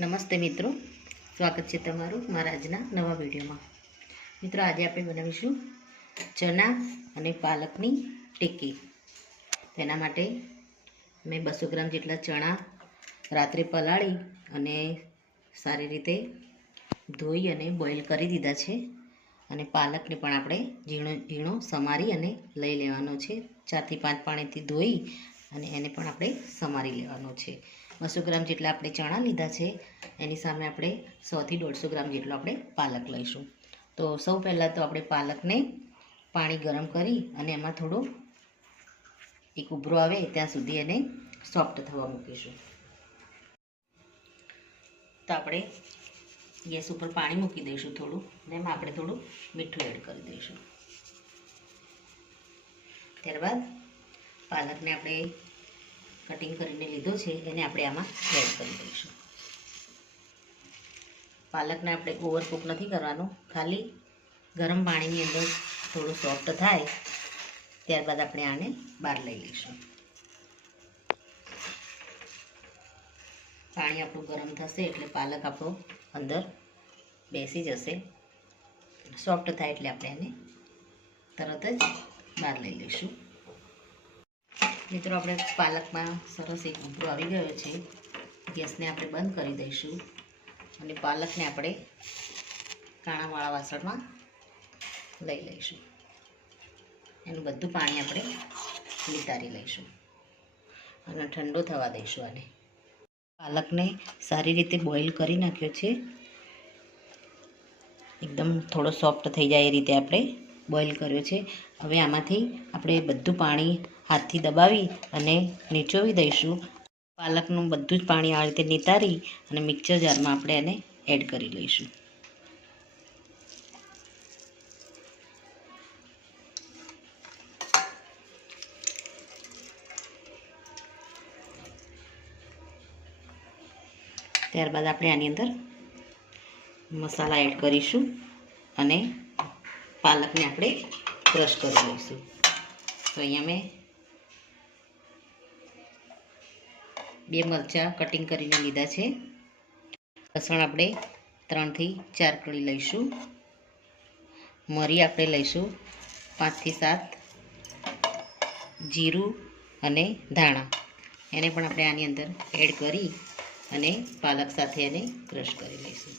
નમસ્તે મિત્રો, સ્વાગત છે તમારું મારા આજના નવા વિડીયોમાં। મિત્રો, આજે આપણે બનાવીશું ચણા અને પાલકની ટિક્કી। તેના માટે મેં 200 ગ્રામ જેટલા ચણા રાત્રે પલાળી અને સારી રીતે ધોઈ અને બોઇલ કરી દીધા છે। અને પાલકને પણ આપણે ઝીણો ઝીણો સમારી અને લઈ લેવાનો છે। 4 થી 5 પાણીથી ધોઈ અને એને પણ આપણે સમારી લેવાનો છે। 200 ગ્રામ જેટલા આપણે ચણા લીધા છે, એની સામે આપણે 100 થી 150 ગ્રામ જેટલો આપણે પાલક લઈશું। તો સૌ પહેલાં તો આપણે પાલકને પાણી ગરમ કરી અને એમાં થોડો એક ઉભરો આવે ત્યાં સુધી એને સોફ્ટ થવા મૂકીશું। તો આપણે ગેસ ઉપર પાણી મૂકી દઈશું થોડું, અને એમાં આપણે થોડું મીઠું એડ કરી દઈશું। ત્યારબાદ પાલકને આપણે કટિંગ કરીને લીધો છે એને આપણે આમાં એડ કરી દઈશું। પાલકને આપણે ઓવરકુક નથી કરવાનું, ખાલી ગરમ પાણીની અંદર થોડું સોફ્ટ થાય ત્યારબાદ આપણે આને બહાર લઈ લઈશું। પાણી આપણું ગરમ થશે એટલે પાલક આપણો અંદર બેસી જશે, સોફ્ટ થાય એટલે આપણે એને તરત જ બહાર લઈ લઈશું। મિત્રો, આપણે પાલકમાં સરસ એક ઉભરો આવી ગયો છે, ગેસને આપણે બંધ કરી દઈશું અને પાલકને આપણે કાણાવાળા વાસણમાં લઈ લઈશું। એનું બધું પાણી આપણે નિતારી લઈશું અને ઠંડો થવા દઈશું આને। પાલકને સારી રીતે બોઇલ કરી નાખ્યો છે, એકદમ થોડો સોફ્ટ થઈ જાય એ રીતે આપણે બોઇલ કર્યો છે। હવે આમાંથી આપણે બધું પાણી હાથથી દબાવી અને નીચોવી દઈશું। પાલકનું બધું જ પાણી આ રીતે નિતારી અને મિક્સર જારમાં આપણે એને એડ કરી લઈશું। ત્યારબાદ આપણે આની અંદર મસાલા એડ કરીશું અને પાલકને આપણે ક્રશ કરી લઈશું। તો અહીંયા મેં 2 મરચાં કટિંગ કરીને લીધા છે, લસણ આપણે 3 થી 4 કળી લઈશું, મરી આપણે લઈશું 5 થી 7, જીરું અને ધાણા એને પણ આપણે આની અંદર એડ કરી અને પાલક સાથે એને ક્રશ કરી લઈશું।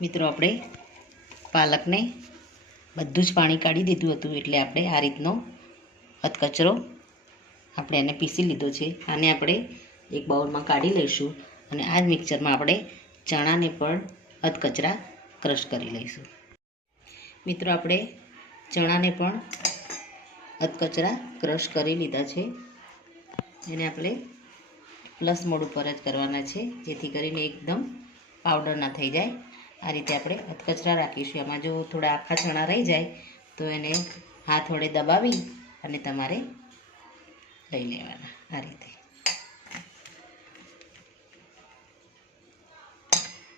મિત્રો, આપણે પાલકને બધું જ પાણી કાઢી દીધું હતું એટલે આપણે આ રીતનો અધકચરો આપણે એને પીસી લીધો છે। આને આપણે એક બાઉલમાં કાઢી લઈશું અને આ જ મિક્સરમાં આપણે ચણાને પણ અધકચરા ક્રશ કરી લઈશું। મિત્રો, આપણે ચણાને પણ અધકચરા ક્રશ કરી લીધા છે, એને આપણે પ્લસ મોડ ઉપર જ કરવાના છે, જેથી કરીને એકદમ પાવડર ના થઈ જાય। આ રીતે આપણે અધકચરા રાખીશું। એમાં જો થોડા આખા ચણા રહી જાય તો એને હાથ વડે દબાવી અને તમારે લઈ લેવાના આ રીતે।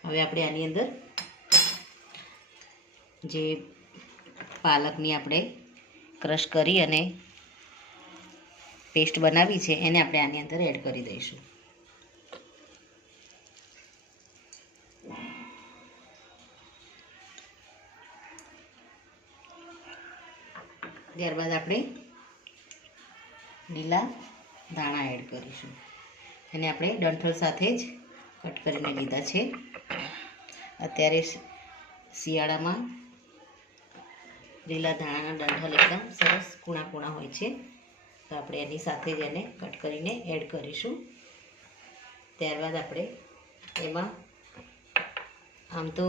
હવે આપણે આની અંદર જે પાલકની આપણે ક્રશ કરી અને પેસ્ટ બનાવી છે એને આપણે આની અંદર એડ કરી દઈશું। ત્યારબાદ આપણે લીલા ધાણા એડ કરીશું, એને આપણે ડંઠલ સાથે જ કટ કરીને લીધા છે। અત્યારે શિયાળામાં લીલા ધાણાના ડંઠલ એકદમ સરસ કૂણા કૂણા હોય છે, તો આપણે એની સાથે જ એને કટ કરીને એડ કરીશું। ત્યારબાદ આપણે એમાં આમ તો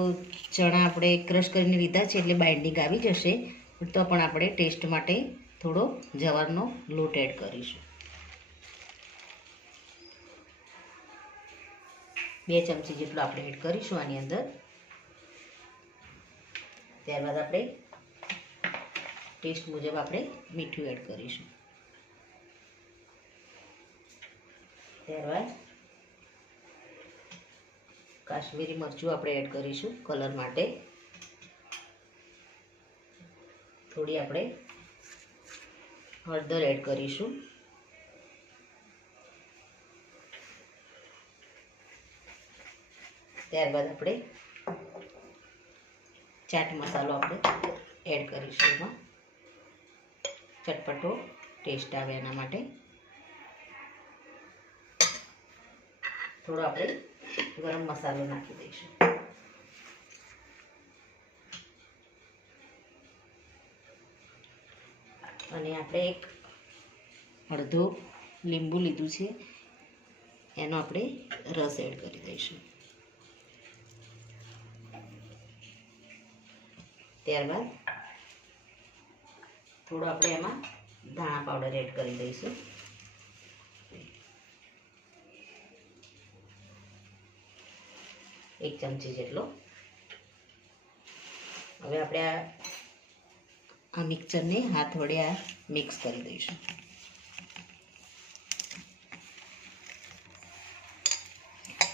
ચણા આપણે ક્રશ કરીને લીધા છે એટલે બાઇન્ડિંગ આવી જશે, તો પણ આપણે ટેસ્ટ માટે થોડો જવારનો લોટ એડ કરીશું। 2 ચમચી જેટલો આપણે એડ કરીશું આની અંદર। ત્યારબાદ આપણે ટેસ્ટ મુજબ આપણે મીઠું એડ કરીશું। ત્યારબાદ કાશ્મીરી મરચું આપણે એડ કરીશું કલર માટે। થોડી આપણે હળદર એડ કરીશું। ત્યારબાદ આપણે ચાટ મસાલો આપણે એડ કરીશું. એમાં ચટપટો ટેસ્ટ આવે એના માટે થોડો આપણે ગરમ મસાલો નાખી દઈશું. અને આપણે એક અડધો લીંબુ લીધું છે, એનો આપણે રસ એડ કરી દઈશું. ત્યારબાદ થોડો આપણે એમાં ધાણા પાવડર એડ કરી દઈશું. એક ચમચી જેટલો. હવે આપણે આ મિક્સરને હાથ વડે મિક્સ કરી દઈશું.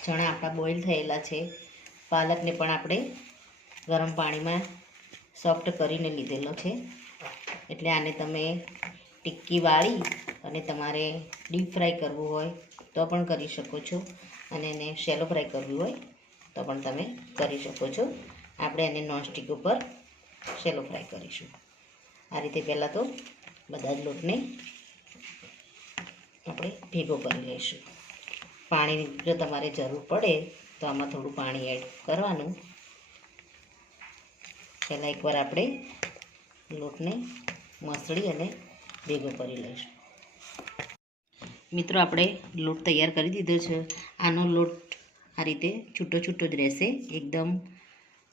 ચણા આપણા બોઇલ થયેલા છે. પાલકને પણ આપણે ગરમ પાણીમાં સોફ્ટ કરીને લીધેલો છે, એટલે આને તમે ટિક્કી વાળી અને તમારે ડીપ ફ્રાય કરવું હોય તો પણ કરી શકો છો, અને એને શેલો ફ્રાય કરવી હોય તો પણ તમે કરી શકો છો. આપણે એને નોનસ્ટિક ઉપર શેલો ફ્રાય કરીશું. આ રીતે પહેલાં તો બધા જ લોટને આપણે ભેગો કરી લઈશું. પાણીની જો તમારે જરૂર પડે તો આમાં થોડું પાણી એડ કરવાનું. પહેલાં એકવાર આપણે લોટને મસળી અને ભેગો કરી લઈશું. મિત્રો, આપણે લોટ તૈયાર કરી દીધો છે. આનો લોટ આ રીતે છૂટો છૂટો જ રહેશે. એકદમ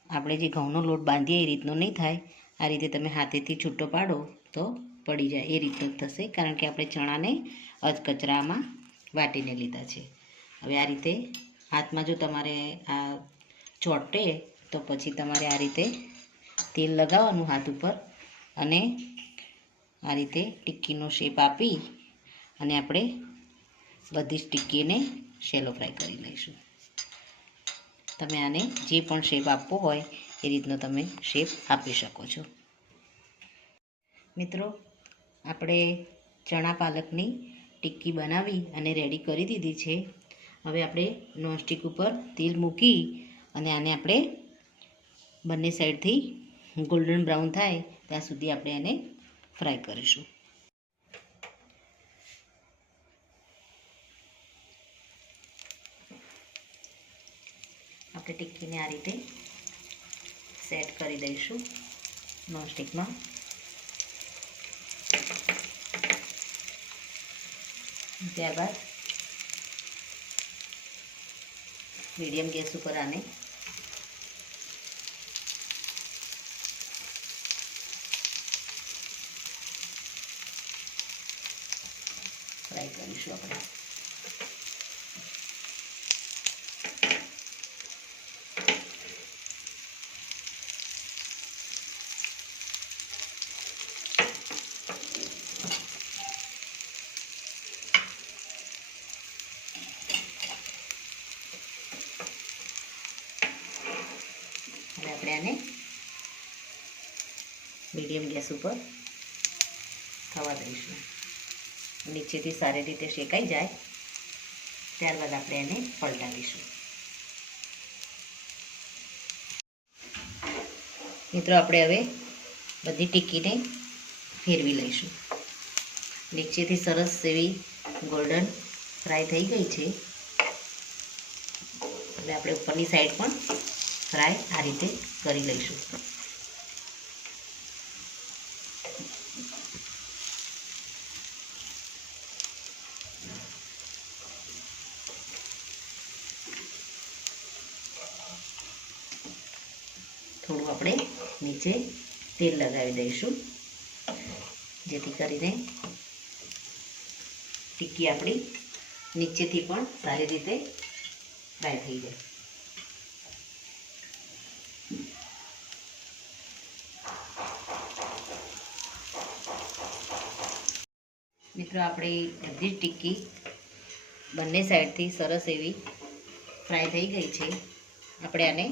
આપણે જે ઘઉંનો લોટ બાંધીએ એ રીતનો નહીં થાય. આ રીતે તમે હાથેથી છૂટો પાડો તો પડી જાય એ રીતનો જ થશે, કારણ કે આપણે ચણાને અધકચરામાં વાટીને લીધા છે. હવે આ રીતે હાથમાં જો તમારે આ ચોંટે તો પછી તમારે આ રીતે તેલ લગાવવાનું હાથ ઉપર, અને આ રીતે ટિક્કીનો શેપ આપી અને આપણે બધી જ ટિક્કીને શેલો ફ્રાય કરી લઈશું. તમે આને જે પણ શેપ આપવો હોય એ રીતનો તમે શેપ આપી શકો છો. મિત્રો, આપણે ચણા પાલકની ટિક્કી બનાવી અને રેડી કરી દીધી છે. હવે આપણે નોનસ્ટિક ઉપર તેલ મૂકી અને આને આપણે બંને સાઈડથી ગોલ્ડન બ્રાઉન થાય ત્યાં સુધી આપણે એને ફ્રાય કરીશું. આપણે ટિક્કીને આ રીતે સેટ કરી દઈશું નોનસ્ટિકમાં. ત્યારબાદ મીડિયમ ગેસ ઉપર આને ફ્રાય કરીશું આપણે. હવે આપણે આને મીડિયમ ગેસ ઉપર થવા દઈશું. નીચેથી સારી રીતે શેકાઈ જાય ત્યારબાદ આપણે એને પલટાવીશું. મિત્રો, આપણે હવે બધી ટિક્કીને ફેરવી લઈશું. નીચેથી સરસ એવી ગોલ્ડન ફ્રાય થઈ ગઈ છે. હવે આપણે ઉપરની સાઈડ પણ ફ્રાય આ રીતે કરી લઈશું. થોડું આપણે નીચે તેલ લગાવી દઈશું, જેથી કરીને ટિક્કી આપણી નીચેથી પણ સારી રીતે ફ્રાય થઈ જાય. મિત્રો, આપણી બધી જ ટિક્કી બંને સાઈડથી સરસ એવી ફ્રાય થઈ ગઈ છે. આપણે આને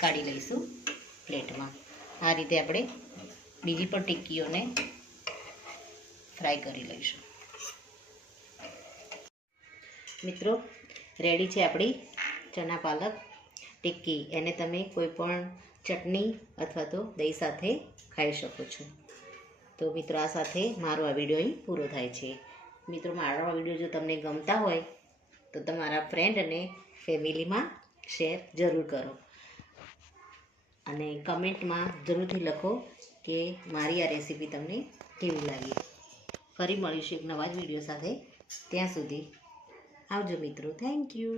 કાઢી લઈશું પ્લેટમાં. આ રીતે આપણે બીજી પણ ટિક્કીઓને ફ્રાય કરી લઈશું. મિત્રો, રેડી છે આપણી ચણા પાલક ટિક્કી. એને તમે કોઈ પણ ચટણી અથવા તો દહીં સાથે ખાઈ શકો છો. તો મિત્રો આ સાથે મારો આ વિડીયો અહીં પૂરો થાય છે. મિત્રો મારો આ વિડીયો જો તમને ગમતા હોય તો તમારા ફ્રેન્ડ અને ફેમિલીમાં શેર જરૂર કરો અને કમેન્ટમાં જરૂરથી લખો કે મારી આ રેસીપી તમને કેવી લાગી. ફરી મળીશું એક નવા જ વિડીયો સાથે. ત્યાં સુધી આવજો મિત્રો. Thank you.